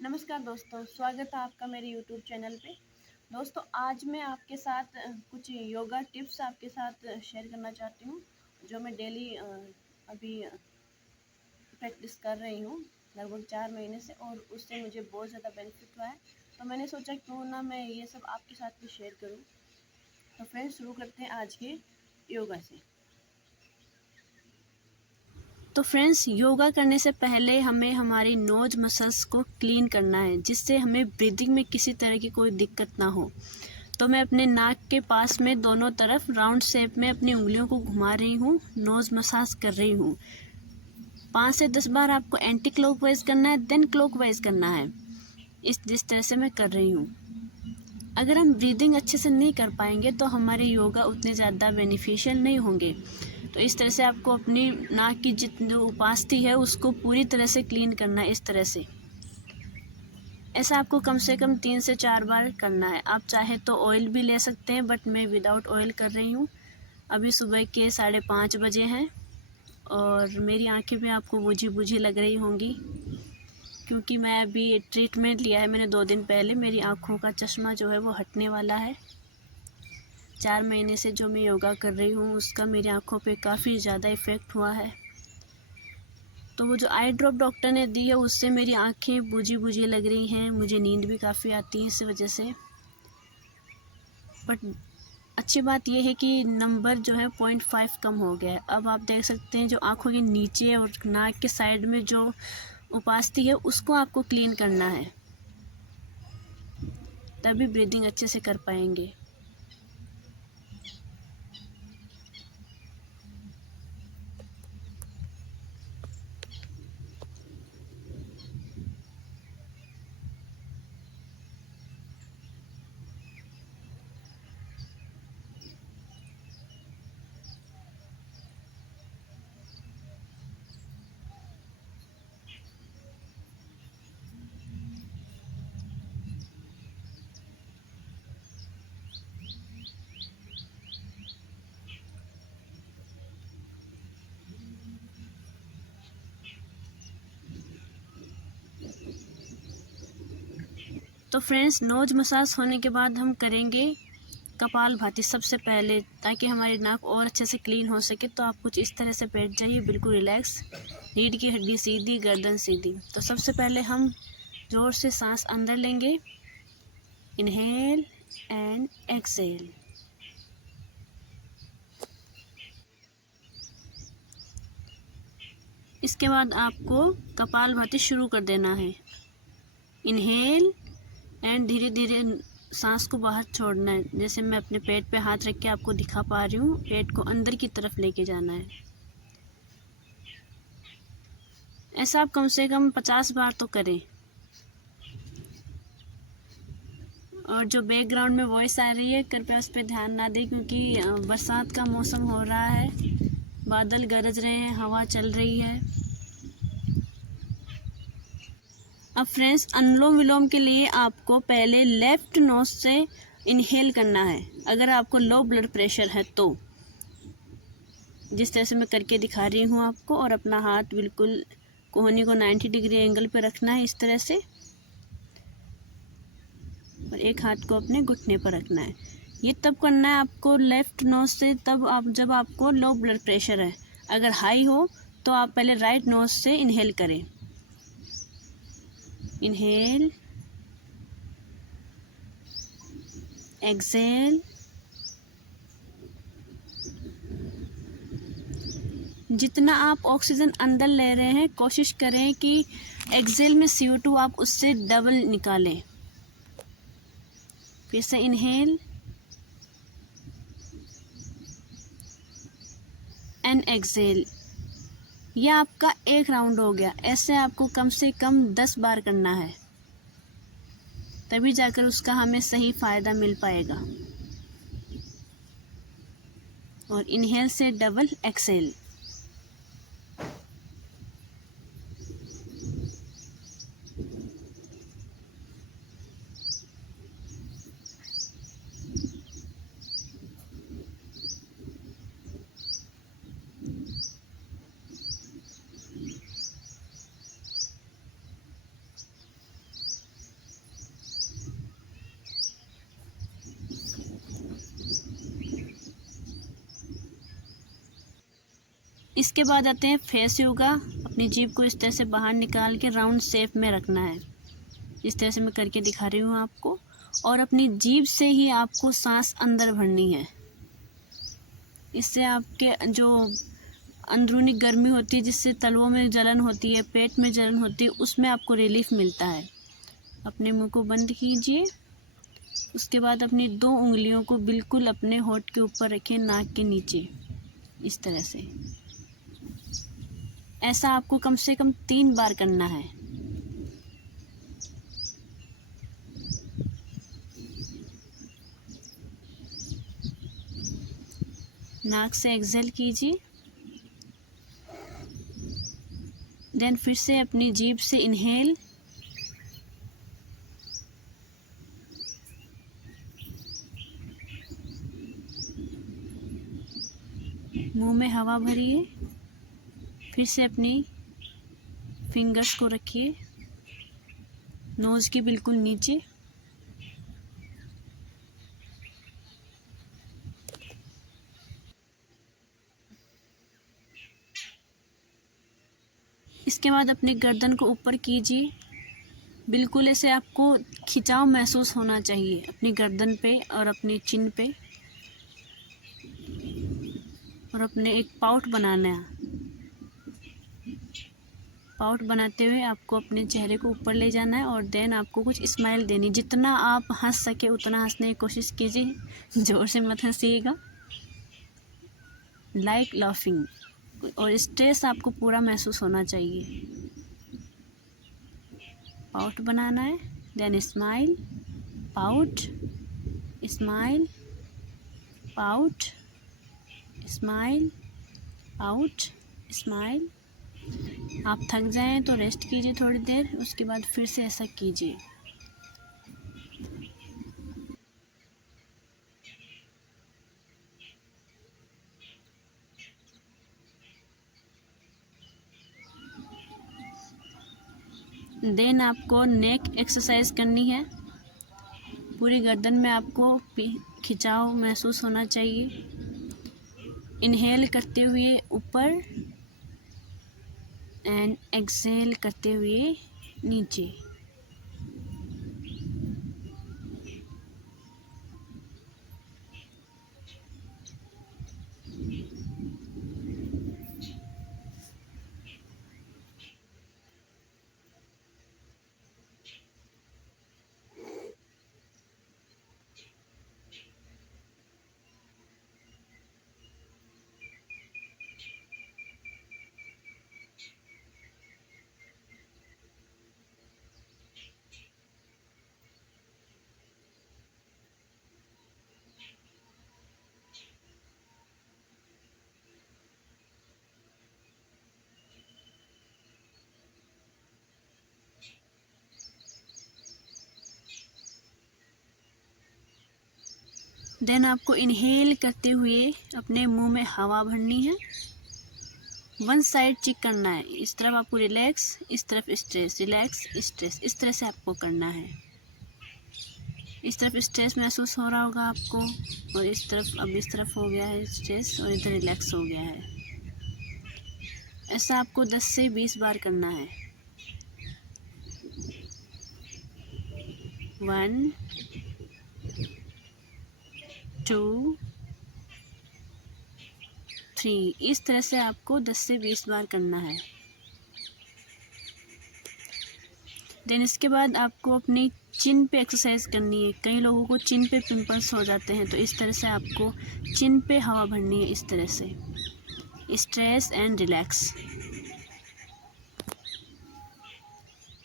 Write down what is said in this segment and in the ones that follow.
नमस्कार दोस्तों, स्वागत है आपका मेरे यूट्यूब चैनल पे। दोस्तों आज मैं आपके साथ कुछ योगा टिप्स आपके साथ शेयर करना चाहती हूँ, जो मैं डेली अभी प्रैक्टिस कर रही हूँ लगभग 4 महीने से, और उससे मुझे बहुत ज़्यादा बेनिफिट हुआ है। तो मैंने सोचा क्यों ना मैं ये सब आपके साथ भी शेयर करूँ। तो फ्रेंड्स, शुरू करते हैं आज के योगा से। तो फ्रेंड्स, योगा करने से पहले हमें हमारी नोज मसल्स को क्लीन करना है, जिससे हमें ब्रीदिंग में किसी तरह की कोई दिक्कत ना हो। तो मैं अपने नाक के पास में दोनों तरफ राउंड शेप में अपनी उंगलियों को घुमा रही हूँ, नोज मसाज कर रही हूँ। 5 से 10 बार आपको एंटी क्लॉकवाइज करना है, देन क्लॉकवाइज करना है। जिस तरह से मैं कर रही हूँ। अगर हम ब्रीदिंग अच्छे से नहीं कर पाएंगे तो हमारे योगा उतने ज़्यादा बेनिफिशियल नहीं होंगे। तो इस तरह से आपको अपनी नाक की जितनी उपास्थि है उसको पूरी तरह से क्लीन करना है। इस तरह से ऐसा आपको कम से कम 3 से 4 बार करना है। आप चाहे तो ऑयल भी ले सकते हैं, बट मैं विदाउट ऑयल कर रही हूँ। अभी सुबह के 5:30 बजे हैं और मेरी आंखें भी आपको बुझी बुझी लग रही होंगी, क्योंकि मैं अभी ट्रीटमेंट लिया है मैंने 2 दिन पहले। मेरी आँखों का चश्मा जो है वो हटने वाला है। 4 महीने से जो मैं योगा कर रही हूँ उसका मेरी आँखों पे काफ़ी ज़्यादा इफ़ेक्ट हुआ है। तो वो जो आई ड्रॉप डॉक्टर ने दी है उससे मेरी आँखें बुझी बुझी लग रही हैं, मुझे नींद भी काफ़ी आती है इस वजह से। बट अच्छी बात यह है कि नंबर जो है 0.5 कम हो गया है। अब आप देख सकते हैं जो आँखों के नीचे और नाक के साइड में जो उपास्थि है उसको आपको क्लीन करना है, तभी ब्रीदिंग अच्छे से कर पाएंगे। तो फ्रेंड्स, नोज मसाज होने के बाद हम करेंगे कपालभाति सबसे पहले, ताकि हमारी नाक और अच्छे से क्लीन हो सके। तो आप कुछ इस तरह से बैठ जाइए, बिल्कुल रिलैक्स, रीढ़ की हड्डी सीधी, गर्दन सीधी। तो सबसे पहले हम जोर से सांस अंदर लेंगे, इनहेल एंड एक्सहेल। इसके बाद आपको कपालभाति शुरू कर देना है। इनहेल एंड धीरे धीरे सांस को बाहर छोड़ना है। जैसे मैं अपने पेट पे हाथ रख के आपको दिखा पा रही हूँ, पेट को अंदर की तरफ लेके जाना है। ऐसा आप कम से कम 50 बार तो करें। और जो बैकग्राउंड में वॉइस आ रही है, कृपया उस पर ध्यान ना दें, क्योंकि बरसात का मौसम हो रहा है, बादल गरज रहे हैं, हवा चल रही है। अब फ्रेंड्स, अनुलोम विलोम के लिए आपको पहले लेफ्ट नोज से इनहेल करना है। अगर आपको लो ब्लड प्रेशर है तो जिस तरह से मैं करके दिखा रही हूँ आपको, और अपना हाथ बिल्कुल कोहनी को 90 डिग्री एंगल पर रखना है इस तरह से, और एक हाथ को अपने घुटने पर रखना है। ये तब करना है आपको लेफ्ट नोज से, तब आप जब आपको लो ब्लड प्रेशर है। अगर हाई हो तो आप पहले राइट नोज से इनहेल करें। Inhale, exhale. जितना आप ऑक्सीजन अंदर ले रहे हैं, कोशिश करें कि एक्सहेल में CO2 आप उससे डबल निकालें। फिर से इनहेल एंड एक्सहेल। यह आपका एक राउंड हो गया। ऐसे आपको कम से कम 10 बार करना है, तभी जाकर उसका हमें सही फ़ायदा मिल पाएगा। और इनहेल से डबल एक्सहेल। इसके बाद आते हैं फेस योगा। अपनी जीभ को इस तरह से बाहर निकाल के राउंड शेप में रखना है। इस तरह से मैं करके दिखा रही हूँ आपको। और अपनी जीभ से ही आपको सांस अंदर भरनी है। इससे आपके जो अंदरूनी गर्मी होती है, जिससे तलवों में जलन होती है, पेट में जलन होती है, उसमें आपको रिलीफ मिलता है। अपने मुंह को बंद कीजिए। उसके बाद अपनी 2 उंगलियों को बिल्कुल अपने होंठ के ऊपर रखें, नाक के नीचे, इस तरह से। ऐसा आपको कम से कम 3 बार करना है। नाक से एक्सहेल कीजिए। देन फिर से अपनी जीभ से इनहेल। मुंह में हवा भरिए। फिर से अपनी फिंगर्स को रखिए नोज़ के बिल्कुल नीचे। इसके बाद अपनी गर्दन को ऊपर कीजिए। बिल्कुल ऐसे आपको खिंचाव महसूस होना चाहिए अपनी गर्दन पे और अपनी चिन पे। और अपने एक पाउट बनाना है। पाउट बनाते हुए आपको अपने चेहरे को ऊपर ले जाना है और देन आपको कुछ स्माइल देनी। जितना आप हंस सके उतना हंसने की कोशिश कीजिए, ज़ोर से मत हंसिएगा। Like laughing. और स्ट्रेस आपको पूरा महसूस होना चाहिए। पाउट बनाना है। Then smile, pout, smile, pout, smile, pout, smile. आप थक जाएं तो रेस्ट कीजिए थोड़ी देर। उसके बाद फिर से ऐसा कीजिए। देन आपको नेक एक्सरसाइज करनी है। पूरी गर्दन में आपको खिंचाव महसूस होना चाहिए। इनहेल करते हुए ऊपर एंड एक्सहेल करते हुए नीचे। देन आपको इनहेल करते हुए अपने मुंह में हवा भरनी है। वन साइड चेक करना है। इस तरफ आपको रिलैक्स, इस तरफ स्ट्रेस, रिलैक्स, स्ट्रेस। इस तरह से आपको करना है। इस तरफ स्ट्रेस महसूस हो रहा होगा आपको और इस तरफ अब इस तरफ हो गया है स्ट्रेस और इधर रिलैक्स हो गया है। ऐसा आपको 10 से 20 बार करना है। 1 2 3। इस तरह से आपको 10 से 20 बार करना है। देन इसके बाद आपको अपनी चिन पे एक्सरसाइज करनी है। कई लोगों को चिन पे पिंपल्स हो जाते हैं, तो इस तरह से आपको चिन पे हवा भरनी है। इस तरह से स्ट्रेस एंड रिलैक्स।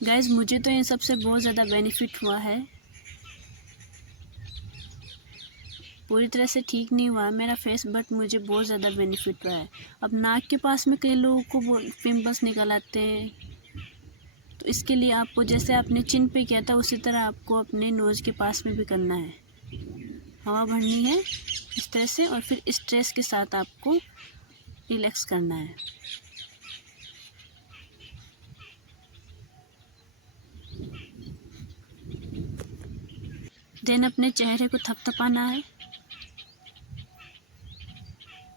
गाइज मुझे तो इन सब से बहुत ज़्यादा बेनिफिट हुआ है। पूरी तरह से ठीक नहीं हुआ मेरा फेस, बट मुझे बहुत ज़्यादा बेनिफिट हुआ है। अब नाक के पास में कई लोगों को पिंपल्स निकल आते हैं, तो इसके लिए आपको जैसे आपने चिन पे किया था उसी तरह आपको अपने नोज़ के पास में भी करना है। हवा भरनी है इस तरह से और फिर स्ट्रेस के साथ आपको रिलैक्स करना है। देन अपने चेहरे को थपथपाना है।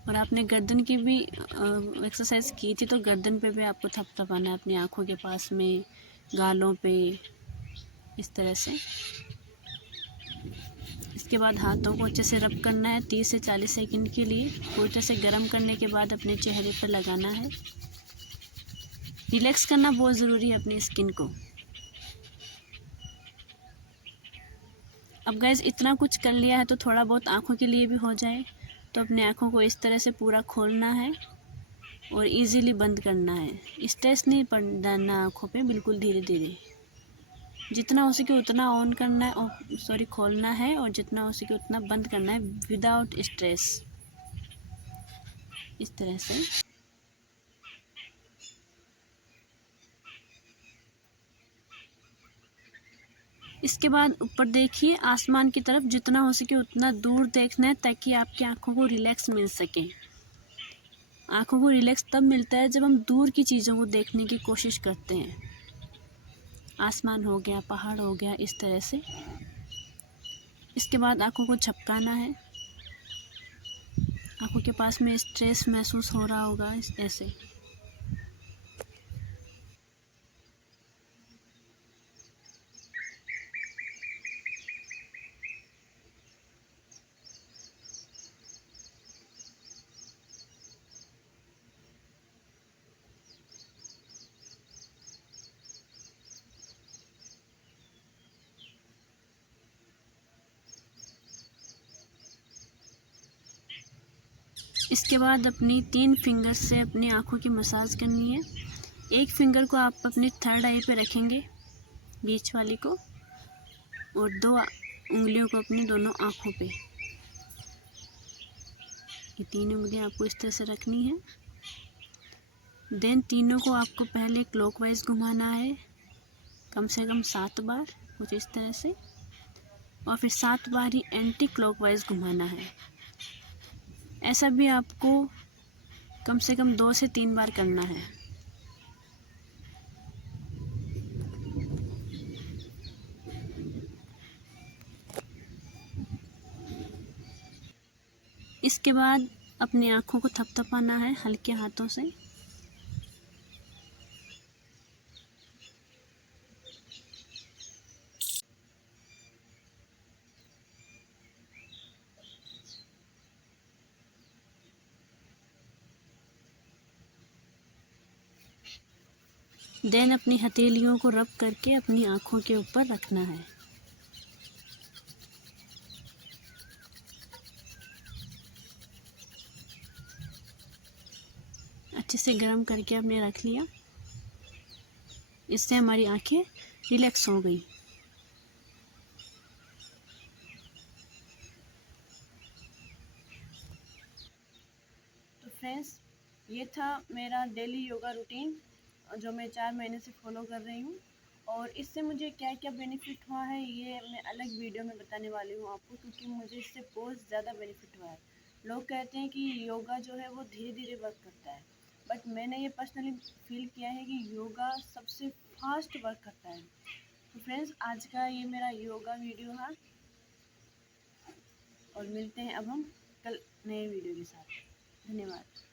और आपने गर्दन की भी एक्सरसाइज की थी, तो गर्दन पे भी आपको थपथपाना है, अपनी आँखों के पास में, गालों पे, इस तरह से। इसके बाद हाथों को अच्छे से रब करना है 30 से 40 सेकंड के लिए। पूरी तरह से गर्म करने के बाद अपने चेहरे पर लगाना है। रिलैक्स करना बहुत ज़रूरी है अपनी स्किन को। अब गाइस इतना कुछ कर लिया है तो थोड़ा बहुत आँखों के लिए भी हो जाए। तो अपने आँखों को इस तरह से पूरा खोलना है और इजीली बंद करना है। स्ट्रेस नहीं डालना आँखों पे, बिल्कुल धीरे धीरे। जितना हो सके उतना ऑन करना है, और खोलना है, और जितना हो सके उतना बंद करना है विदाउट स्ट्रेस, इस तरह से। इसके बाद ऊपर देखिए आसमान की तरफ, जितना हो सके उतना दूर देखना है ताकि आपकी आँखों को रिलैक्स मिल सके। आँखों को रिलैक्स तब मिलता है जब हम दूर की चीज़ों को देखने की कोशिश करते हैं। आसमान हो गया, पहाड़ हो गया, इस तरह से। इसके बाद आँखों को झपकाना है। आँखों के पास में स्ट्रेस महसूस हो रहा होगा, ऐसे। इसके बाद अपनी 3 फिंगर से अपनी आँखों की मसाज करनी है। एक फिंगर को आप अपनी थर्ड आई पे रखेंगे, बीच वाली को, और 2 उंगलियों को अपनी दोनों आँखों पे। ये 3 उंगलियां आपको इस तरह से रखनी है। देन तीनों को आपको पहले क्लॉकवाइज घुमाना है, कम से कम 7 बार, कुछ इस तरह से। और फिर 7 बार ही एंटी क्लॉकवाइज घुमाना है। ऐसा भी आपको कम से कम 2 से 3 बार करना है। इसके बाद अपनी आँखों को थपथपाना है हल्के हाथों से। देन अपनी हथेलियों को रब करके अपनी आँखों के ऊपर रखना है। अच्छे से गर्म करके हमने रख लिया। इससे हमारी आँखें रिलैक्स हो गई। तो फ्रेंड्स, ये था मेरा डेली योगा रूटीन जो मैं 4 महीने से फॉलो कर रही हूँ। और इससे मुझे क्या क्या बेनिफिट हुआ है ये मैं अलग वीडियो में बताने वाली हूँ आपको, क्योंकि मुझे इससे बहुत ज़्यादा बेनिफिट हुआ है। लोग कहते हैं कि योगा जो है वो धीरे धीरे वर्क करता है, बट मैंने ये पर्सनली फील किया है कि योगा सबसे फास्ट वर्क करता है। तो फ्रेंड्स, आज का ये मेरा योगा वीडियो है, और मिलते हैं अब हम कल नए वीडियो के साथ। धन्यवाद।